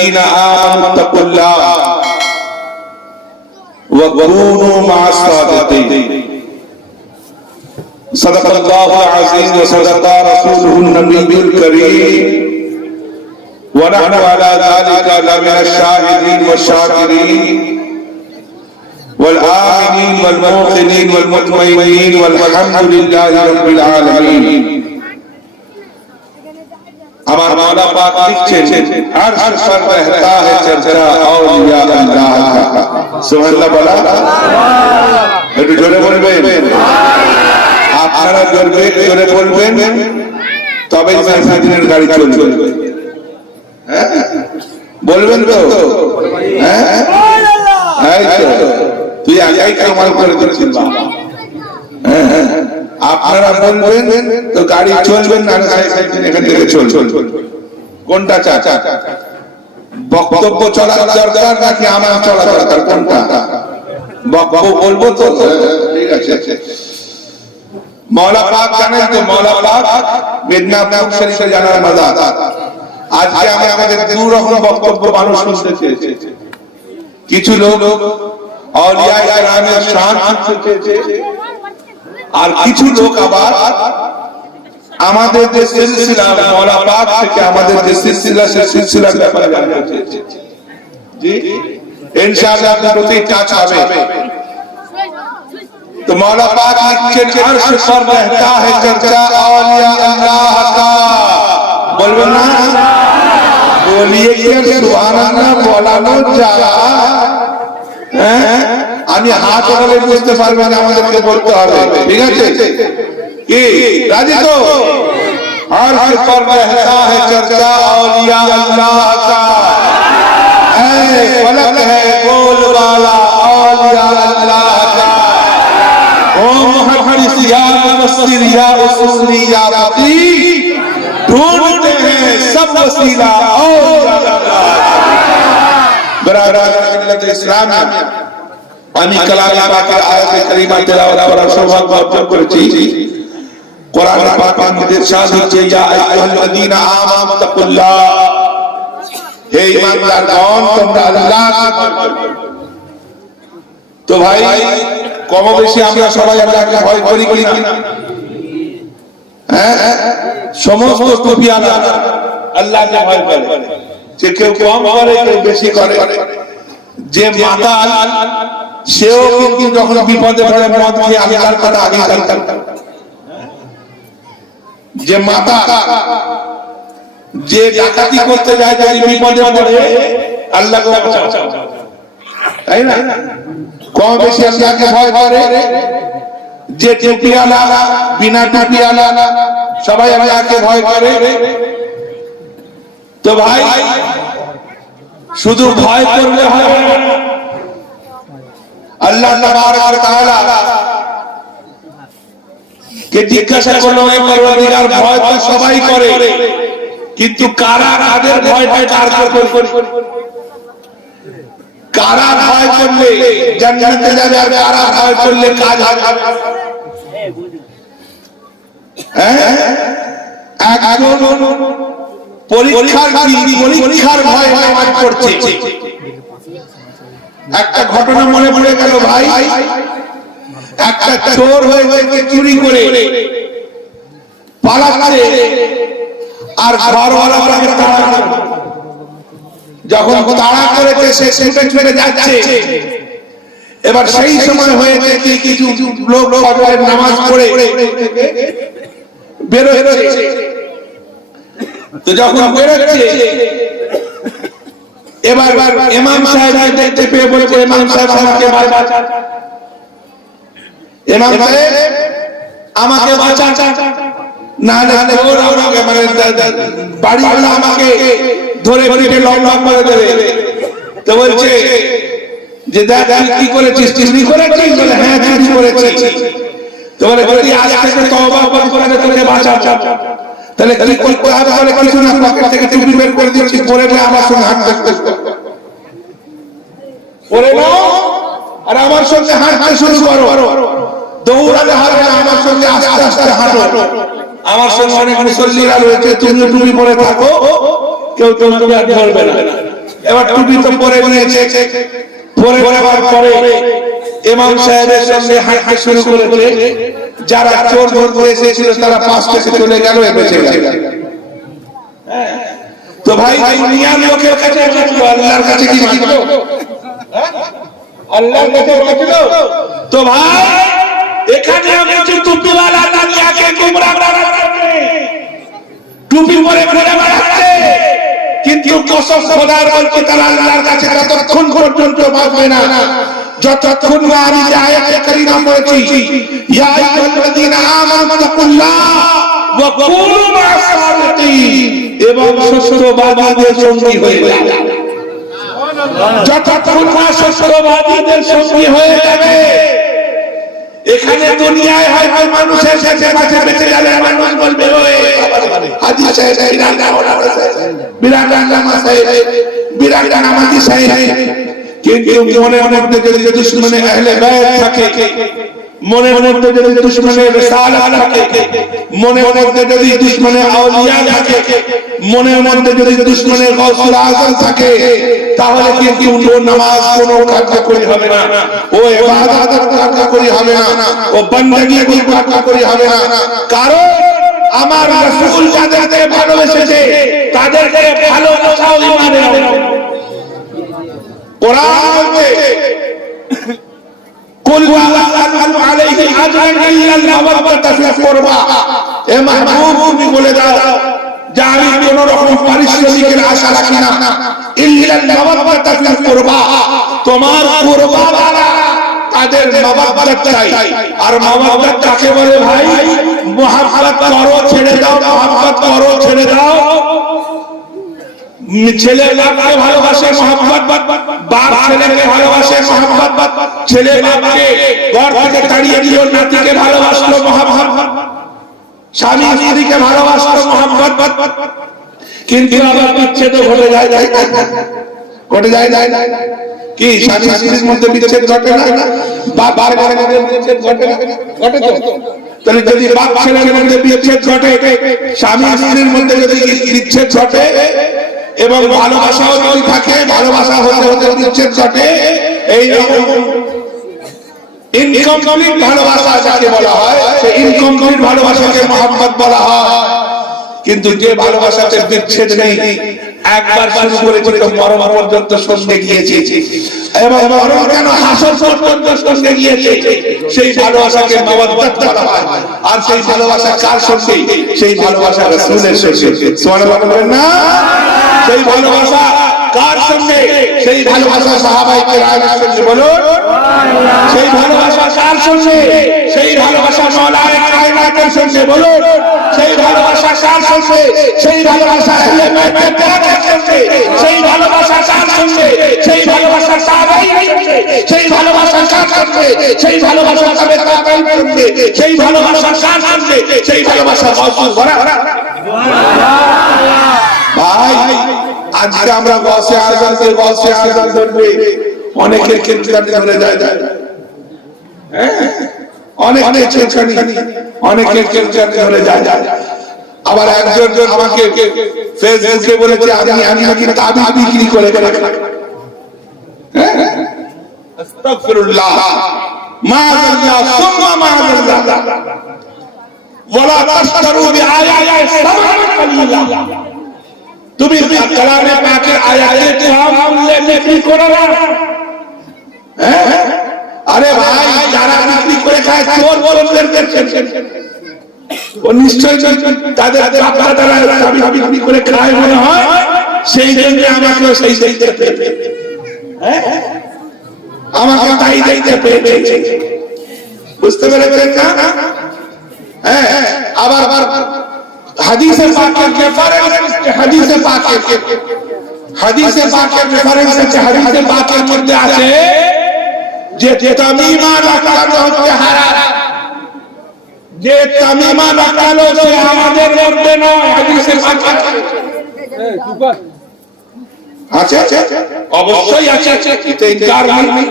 আইয়ুহাল্লাযীনা আমানু তাকুল্লাহ ওয়া কুনু মা'আস সাদিকিন। সাদাকাল্লাহুল আযীম ওয়া সাদাকা রাসূলুহুন নবিয়্যুল কারীম ওয়া নাহনু আলা যালিকা লামিনাশ শাহিদিন ওয়াশ শাকিরিন ওয়াল আমিনিন ওয়াল মুকিনিন ওয়াল মুতমাইনিন ওয়ালহামদুলিল্লাহি রাব্বিল আলামিন। আমার मौला पाक लिखছেন अर्श पर रहता है चर्चा औलिया अल्लाह का। सुभान अल्लाह बोला একটু জোরে বলবেন। আপনারা জোরে বলবেন তবেই সাইদিনের গাড়ি চলবে। হ্যাঁ বলবেন তো? হ্যাঁ এই তো তুই একাই কামাল করে দিচ্ছিস। হ্যাঁ আপনারা বলবেন তো গাড়ি চলবেন না সাইদিন এখান থেকে চলবে। কোনটা চাচা বক্তব্য চলা দরকার নাকি আমার চলা দরকার? কোনটা বক্তব্য বলবো তো? ঠিক আছে। मौला पाक জানেন তো मौला पाक মেদিনীপুর শরীফে জানার মাজার। আজকে আমাদের দুই রকম বক্তব্য মানুষ শুনতে চেয়েছে। কিছু লোক আউলিয়া কেরামের শান শুনতে চেয়েছে আর কিছু লোক আবার আমাদের যে সিলসিলা मौला पाक থেকে আমাদের যে সিলসিলা সেই সিলসিলার ব্যাপারে জানতে চেয়েছে। জি ইনশাআল্লাহ প্রতি কাজ হবে। तो मौला पाक लिखते अर्श पर रहता है चर्चा औलिया अल्लाह का। बोलो ना बोलिए कि सुभान अल्लाह बोलानो যায়। আমি হাত ওঠালে বুঝতে পারবেন না আমাদেরকে বলতে হবে। ঠিক আছে কি রাজি তো? अर्श पर रहता है चर्चा औलिया अल्लाह का। है फलक है गोल वाला औलिया अल्लाह का। ओ मुहद्दिस या मुफस्सिर या उसूली या फकीह ढूंढते हैं सब वसीला औलिया अल्लाह। बराबर मिल्लत इस्लाम আমি কালামে পাকের আয়াতে কারিমা তেলাওয়াত করার সৌভাগ্য অর্জন করেছি। কোরআন পাকের মধ্যে ইরশাদ হচ্ছে ইয়া আইয়ুহাল্লাযীনা আমানু তাকুল্লাহ। হে ঈমানদারগণ তোমরা আল্লাহকে ভয় করো। তো ভাই কম বেশি আমরা সবাই আল্লাহকে ভয় করি কি না? হ্যাঁ সমস্ত টুপিওয়ালা আল্লাহকে ভয় করে। যে কেউ কম করে কেউ বেশি করে। যে মাতাল সেও কিন্তু যখন বিপদে পড়ে মদ খেয়ে আল্লাহর কথা আগে জানতাম। যে মাতাল যে ডাকাতি করতে যায় যদি বিপদে পড়ে আল্লাহকে বাঁচাও। তাই না? কম বেশি আল্লাহকে ভয় করে। যে টুপিওয়ালা বিনা টুপিওয়ালা সবাই আল্লাহকে ভয় করে। তো ভাই শুধু ভয় করলে হবে না। আল্লাহ তাবারক ওয়া তাআলা কে জিজ্ঞাসা করলো হে পরওয়ারদিগার ভয় তো সবাই করে কিন্তু কারা কাদের ভয়টা কার করে? কারা ভয় করলে জান্নাতে যাবে আর কারা ভয় করলে কাজ হবে? হ্যাঁ একজন পরীক্ষার ভয় নামাজ পড়ছে। একটা ঘটনা মনে পড়ে গেল ভাই। একটা চোর হয়ে চুরি করে পালাচ্ছে আর ঘরওয়ালা তাকে তাড়া করে। যখন তাড়া করেছে সে ছুটে ছুটে যাচ্ছে। এবার সেই সময় হয়েছে কি কিছু লোক ফজরের নামাজ পড়ে বের হয়েছে। তো যখন বেরোচ্ছে এবার ইমাম সাহেব দেখতে পেয়ে বলছে ইমাম সাহেব আমাকে বাঁচান। ইমাম সাহেব আমাকে বাঁচান না হলে ওর আমাকে মানে বাড়িওয়ালা আমাকে ধরে ধরে লম্বা করে দেবে। তো বলছে যে দাদা কি করেছিস? চুরি করেছিস? বলে হ্যাঁ চুরি করেছি। তো বলে যদি আজ থেকে তওবা করে তোকে বাঁচাবো। তাহলে কি করতে হবে? বলে কিছু না, পকেট থেকে টুপি বের করে দিচ্ছি, পরে নে আমার সঙ্গে হাঁটতে পরে নাও আর আমার সঙ্গে হাঁটতে শুরু করো। দৌড়ালে হবে না, আমার সঙ্গে আস্তে আস্তে হাঁটো। আমার সঙ্গে অনেক মুসল্লিরা রয়েছে, তুমি টুপি পরে থাকো, কেউ তোমাকে আর ধরবে না। এবার টুপি তো পরে নিয়েছে, পরে নেওয়ার পরে ইমাম সাহেবের সঙ্গে হাঁটতে শুরু করেছে। যারা চোর ধরতে এসেছিল তারা পাশ থেকে চলে গেল, বেঁচে গেল। তো ভাই দুনিয়ার লোকের কাছে বাঁচলো, আল্লাহর কাছে কি বাঁচলো? আল্লাহর কাছে বাঁচলো। তো ভাই এখানে কিছু টুপিওয়ালা দুনিয়াকে গুমরাহ করাচ্ছে, টুপি পরে ঘুরে বেড়াচ্ছে, কিন্তু কসম খোদার বলছি তারা আল্লাহর কাছে ততক্ষণ পর্যন্ত বাঁচবে না যতক্ষণ না আমি আয়াতে কারিমা পড়েছি, ইয়া আইয়ুহাল্লাযীনা আমানু তাকুল্লাহ ওয়া কুনু মা'আস সাদিকিন, এবং সত্যবাদীদের সঙ্গী হয়ে যাবে। যতক্ষণ না সত্যবাদীদের সঙ্গী হয়ে যাবে, এখানে দুনিয়ায় হয় মানুষের সাথে মাঝে বেঁচে গেলে মানুষ বলবে ওই হাজী সাহেব, বিরাট আল্লামা সাহেব, বিরাট নামাজি সাহেব। কিন্তু মনের মধ্যে যদি দুশমনে আহলে বাইত থাকে, মনের মধ্যে যদি দুশমনে রিসালাত থাকে, মনের মধ্যে যদি দুশমনে আউলিয়া থাকে, মনের মধ্যে যদি দুশমনে গাউসুল আযম থাকে, তাহলে কিন্তু ও নামাজ কোনো কার্যকরী হবে না, ও ইবাদত কার্যকরী হবে না, ও বندگی কার্যকরী হবে না। কারণ আমার রাসূল যাদেরকে ভালোবেসেছে তাদেরকে ভালোবাসাও ঈমানের অঙ্গ। কোরআনে কুল ওয়া আনহু আলাইহি আজরান ইল্লা মাওয়াদাতা ফিল কুরবা, এ মাহবুব তুমি বলে দাও যে আমি কোন রকম পারিশ্রমিকের আশা রাখি না, ইল্লা মাওয়াদাতা ফিল কুরবা, তোমার কুরবাওয়ালা তাদের মাওয়াদাত চাই। আর মাওয়াদাত কাকে বলে ভাই? মুহাব্বত করো ছেড়ে দাও, মুহাব্বত করো ছেড়ে দাও। ছেলে বাপকে ভালোবাসে মহব্বত, বাপ ছেলেকে ভালোবাসে মহব্বত, ছেলে বাপকে ঘর থেকে তাড়িয়ে দিল, নাতিকে ভালোবাসলো মহব্বত, স্বামী স্ত্রীকে ভালোবাসলো মহব্বত। কিন্তু আবার বিচ্ছেদ ঘটে যায়, ঘটে যায় কি? স্বামী স্ত্রীর মধ্যে বিচ্ছেদ ঘটে না? বাপ ছেলের মধ্যে বিচ্ছেদ ঘটে না? ঘটে তো। তাহলে যদি বাপ ছেলের মধ্যে বিচ্ছেদ ঘটে, স্বামী স্ত্রীর মধ্যে যদি বিচ্ছেদ ঘটে এবং ভালোবাসাও যদি থাকে, ভালোবাসা হতে হতে বিচ্ছেদ ঘটে, এই রকম ইনকমপ্লিট ভালোবাসা যাকে বলা হয়, সেই ইনকমপ্লিট ভালোবাসাকে মহব্বত বলা হয়। কিন্তু যে ভালোবাসাতে বিচ্ছেদ নেই, একবার শুরু করেছে তো মরণ পর্যন্ত সঙ্গে গিয়েছে, এবং মরণ কেন হাসর পর্যন্ত সঙ্গে গিয়েছে, সেই ভালোবাসাকে মাওয়াদ্দাত বলা হয়। আর সেই ভালোবাসা কার সঙ্গে? সেই ভালোবাসা রাসূলের সঙ্গে। সুবহানাল্লাহ বলেন না? সেই ভালোবাসা কার সঙ্গে? সেই ভালোবাসা সাহাবায়ে কেরামের সঙ্গে। বলুন সেই ভালোবাসা কার সঙ্গে? সেই ভালোবাসা মাওলায়ে কায়নাতের সঙ্গে। বলুন সেই ভালোবাসা কার সঙ্গে? সেই ভালোবাসা আহলে বাইতের সঙ্গে। সেই ভালোবাসা কার সঙ্গে? সেই ভালোবাসা সাহাবায়ে সঙ্গে। সেই ভালোবাসা কার সঙ্গে? সেই ভালোবাসা তাবেঈন সঙ্গে। সেই ভালোবাসা কার সঙ্গে? সেই ভালোবাসা গাউসুল ভরা। ভাই আজকে আমরা গাউসে আযম ধরবে, অনেকের ক্ষেত্রে ধরে যায়, অনেকের ক্ষেত্রে ধরে যায়। আবার একজন আমাকে ফেসবুকে বলেছে আমি নাকি তাবিজ বিক্রি করে আস্তাগফিরুল্লাহ, মাআযাল্লাহ সুম্মা মাআযাল্লাহ, ওয়ালা তাশতারু বিআয়াতি সামানান কালীলা। তুমি কালামে পাকের আয়াতের কম মূল্যে বিক্রি করো না। আরে ভাই যারা বিক্রি করে খায় চোর বলদের ও নিশ্চয় তাদের দাবি বিক্রি করে খায় মনে হয়, সেই জন্য আমাকে সেই আমাকে তাই দিতে পেরেছে। বুঝতে পেরেছেন না? আবার হাদিসে পাকের রেফারেন্স, হাদিসে পাকের রেফারেন্স আছে। হাদিসে পাকের মধ্যে আছে যে তামিমা রাখানো হচ্ছে হারাম, যে তামিমা রাখানো সে আমাদের মধ্যে নয়। হাদিসে পাকে আছে, অবশ্যই আছে, এতে ইনকার নেই।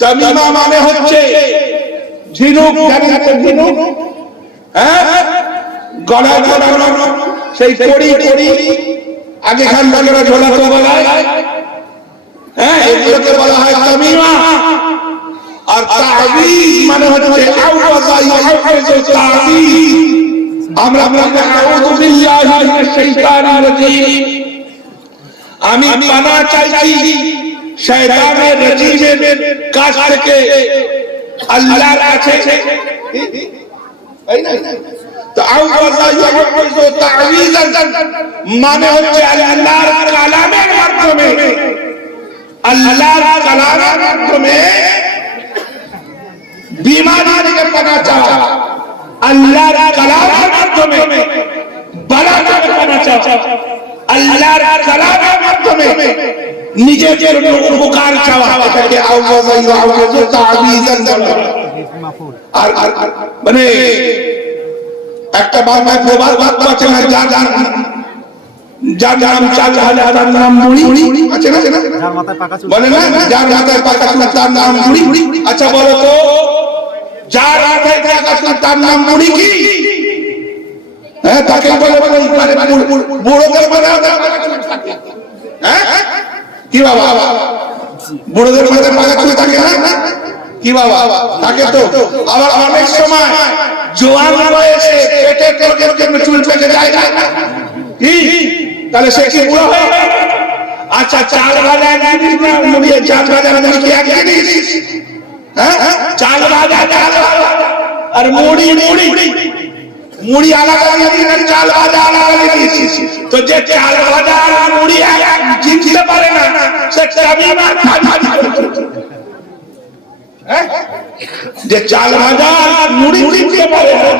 তামিমা মানে হচ্ছে ঝিনুক, জানেন তো ঝিনুক? গলায় জড়ানো সেই কড়ি, আগেকার লোকেরা ঝোলা তো বলায়, হ্যাঁ, এগুলোকে বলা হয় তামিমা। আর তাবিজ মানে হচ্ছে আওয়াজা ইয়াউযু তাবিজ। আমরা বলি আউযু বিল্লাহি মিনাশ শাইতানির রাজীম, আমি পানাহ চাইছি শয়তানের রাজীমের কাছ থেকে আল্লাহর কাছে। তো আওয়াজা ইয়াউযু তাবিজান মানে হচ্ছে আল্লাহর কালামের মাধ্যমে, আল্লাহর কালামের মাধ্যমে बीमारी থেকে পানা চাওয়া, আল্লাহর কালামের মাধ্যমে বালা থেকে পানা চাওয়া, আল্লাহর কালামের মাধ্যমে নিজের জন্য উপকার চাওয়া, এটাকে আওয়াজা ইয়াউযু তাবিজান বলে। আর মানে একটা বাংলায় প্রবাদ বাক্য আছে না, যার নাম চাল হালে তার নাম মুড়ি আছে না, যার মাথায় পাকা চুল বলে না, যার মাথায় পাকা চুল তার নাম মুড়ি। আচ্ছা বলো তো, যার মাথায় পাকা চুল তার নাম মুড়ি কি? হ্যাঁ, তাকে বলে বুড়োদের মাথায় পাকা চুল থাকে। হ্যাঁ কি বাবা, বুড়োদের মাথায় পাকা চুল থাকে না কি বাবা? থাকে তো। আবার অনেক সময় জোয়ান বয়সে পেটের রোগের জন্য চুল পেকে যায় না, কি তাহলে সে কি বুড়ো হয়ে গেল? আচ্ছা, চাল ভাজা মুড়ি, চাল ভাজা মুড়ি কি এক জিনিস? হ্যাঁ, চাল ভাজা আর মুড়ি, মুড়ি আলাদা জিনিস, চাল ভাজা আলাদা জিনিস। তো যে চাল ভাজা আর মুড়ি চিনতে পারে না, সে তামিমা। যে চাল ভাজা মুড়ি চিনতে পারে না,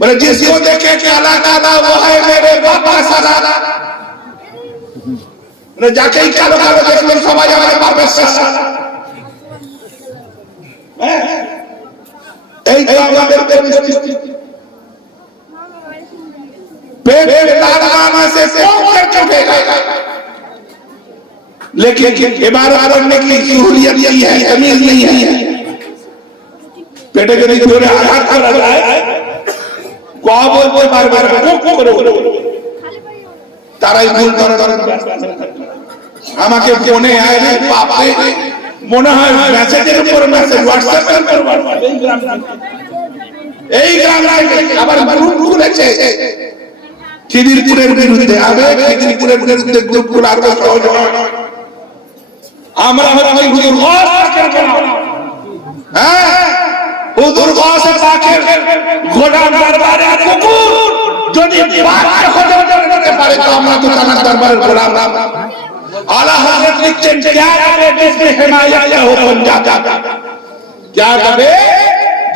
बोले जिसको देखे काला काला वो है मेरे बाबा साला। बोले जाके ही कालो कालो देखले सबाई हमारे बाबा साला। এই তো আমাদের পরিস্থিতি। पेट लालवाना से कौन करके उठेगा? लेकिन इबारत पढ़ने की सहूलियत नहीं है, तमीज नहीं है। पेटे के नीचे आघात करा जाए, বলতে বারবার তারাই ভুল করে। আমাকে ফোনে মনে হয় মেসেজের উপর মেসেজ, হোয়াটসঅ্যাপের উপর, এই গ্রাম আবার গ্রুপ খুলেছে খিদিরপুরের বিরুদ্ধে। খিদিরপুরের বিরুদ্ধে গ্রুপগুলো আরো সহজ হয়। আমরা হচ্ছে হুজুর গস, হ্যাঁ হুজুর গসে পাকের গোলাম দরবারে কুকুর যদি পাক হজম করতে পারে তো আমরা তো তার দরবারের গোলাম না। আলা হযরত লিখছেন क्या करे जिसकी हिमायत हो बंदा, क्या करे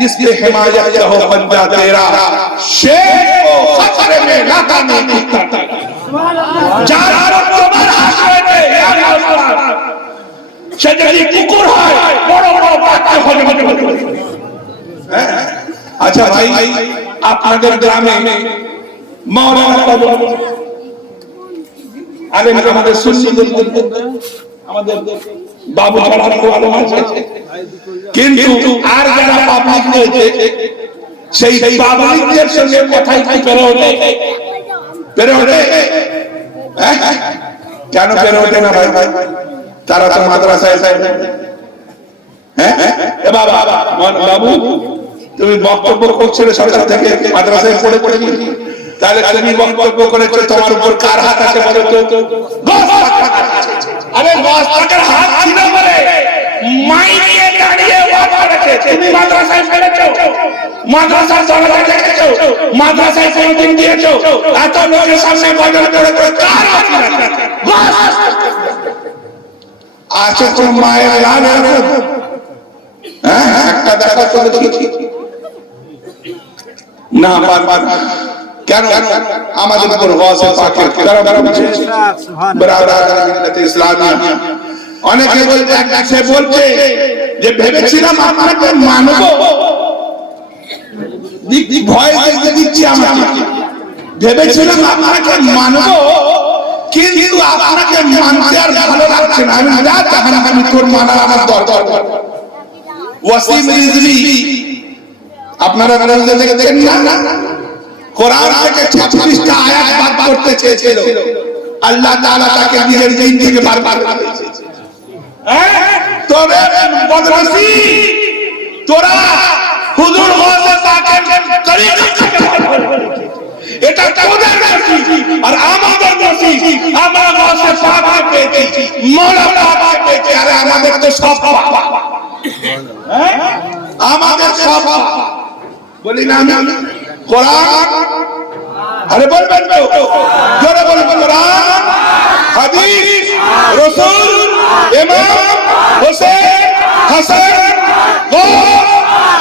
जिसकी हिमायत हो बंदा तेरा, शेर को खतरे में लगाने की ताकत। যারা তোমার আশ্রয় দেয় সে যদি কুকুর হয়, বড় বড় বাচ্চা হজম করতে। আচ্ছা ভাই, আপনাদের গ্রামে মাওলানা আলেম আমাদের সুন্নিদের মধ্যে আমাদের বাবু ছাড়ার আলেম আছে, কিন্তু আর যারা পাবলিক রয়েছে সেই পাবলিকদের সঙ্গে কথাই কি পেরে ওঠে? কেন পেরে ওঠে না ভাই? তারা তো মাদ্রাসায় বাবু তুমি বক্তব্য করছিলে সরকার থেকে, মাদ্রাসায় পড়ে পড়ে, তাহলে তুমি বক্তব্য করেছো, তোমার উপর কার হাত আছে বলো তো? আরে গসপাকের হাত ছিল বলে মাইকে দাঁড়িয়ে ওয়াজ করেছে। তুমি মাদ্রাসায় পড়েছো, মাদ্রাসার দরজা দেখেছো, মাদ্রাসায় কোনদিন দিয়েছো? এত লোকের সামনে বয়ান করে কার হাত আছে? আছে কোন মায়ের লাল এরকম? হ্যাঁ, একটা দেখা চলেছি না বারবার। কেন আমাদের উপর গসে পাকের ইসলামিয়া অনেকে বলছে যে ভেবেছিলাম আপনাকে মানব, ভয় দিচ্ছি আমাকে, ভেবেছিলাম আপনাকে মানব, কিন্তু আপনাকে মানতে আর ভালো লাগছে না। আমি তোর মানার আমার দরকার। ওয়াসিম রিজভী আপনারা দেখেন না, কোরআন থেকে 26টা আয়াত বাদ করতে চেয়েছিল, আল্লাহ তাআলা তাকে নিজের দিন থেকে বারবার বলেছে, তোরে বদমাশি, তোরা হুজুর গৌসে পাকের তরিকা থেকে এটা তোদের নসিব আর আমাদের নসিব। আমরা গৌসে পাক পেয়েছি, মওলা পাক পেয়েছি, আরে আমাদের তো সব পাওয়া, আমাদের সব বলি না আমি কোরআন, আরে বলবেন তো জোরে বলবেন, কোরআন, হাদিস, রাসূল, ইমাম হোসেন, হাসান, গৌস,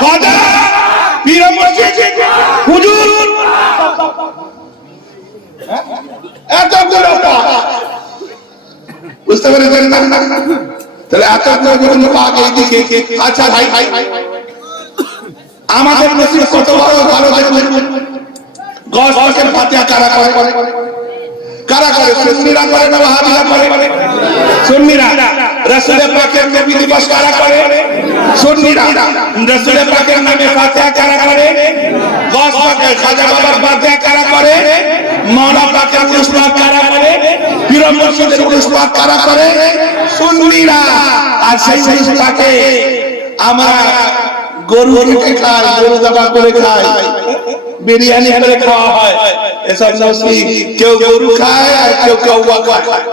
খাজা, পীর মুর্শিদ, হুজুর, এতগুলো পাক, বুঝতে পেরেছেন না? তাহলে এতগুলো পাক এইদিকে। আচ্ছা ভাই, আমাদের নসিব কত বড় ভালো দেখুন, গস পাকের ফাতিহা কারা করে? কারা করে? সুন্নিরা করে না ওয়াহাবিরা করে? সুন্নিরা। রাসূল পাকের নবী দিবস কারা করে? সুন্নিরা। রাসূল পাকের নামে ফাতিহা কারা করে? গস পাকের খাজা বাবার ফাতিহা কারা করে? মাওলা পাকের উরুস পাক কারা করে? পীর মুর্শিদের উরুস পাক কারা করে? সুন্নিরা। আর সেই উরুস পাকে আমরা গরু কেটে খাই, গরু জবাই করে খাই, বিরিয়ানি করে খাওয়া হয়, এসব নসিব। কেউ গরু খায় আর কেউ ওয়া খায়।